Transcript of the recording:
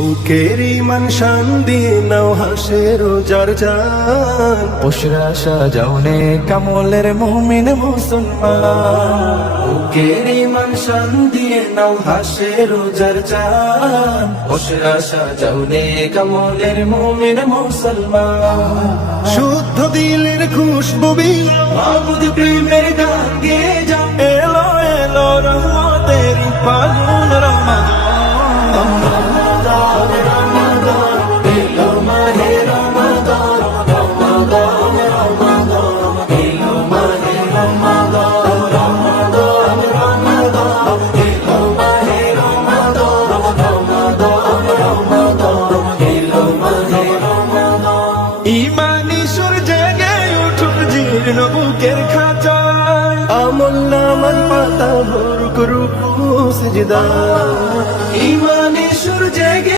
বুকের ইমান শান দিয়ে নাও হাসে রোজার চান, বসরা সাজাওনে কামলের মুমিন মুসলমান। বুকের ইমান শান দিয়ে নাও হাসে রোজার চান, বসরা সাজাওনে কামলের মুমিন মুসলমান। শুদ্ধ দিলের খুশবু বিলো মাবুদ প্রেমের গান গেয়ে যাও। এলো এলো রহমতের ফাগুন রমাদান, ইমানি সুর জেগে উঠুক জীর্ণ বুকের খাঁচায়, আমল নামান পাতা ভরুক রুকু সিজদা।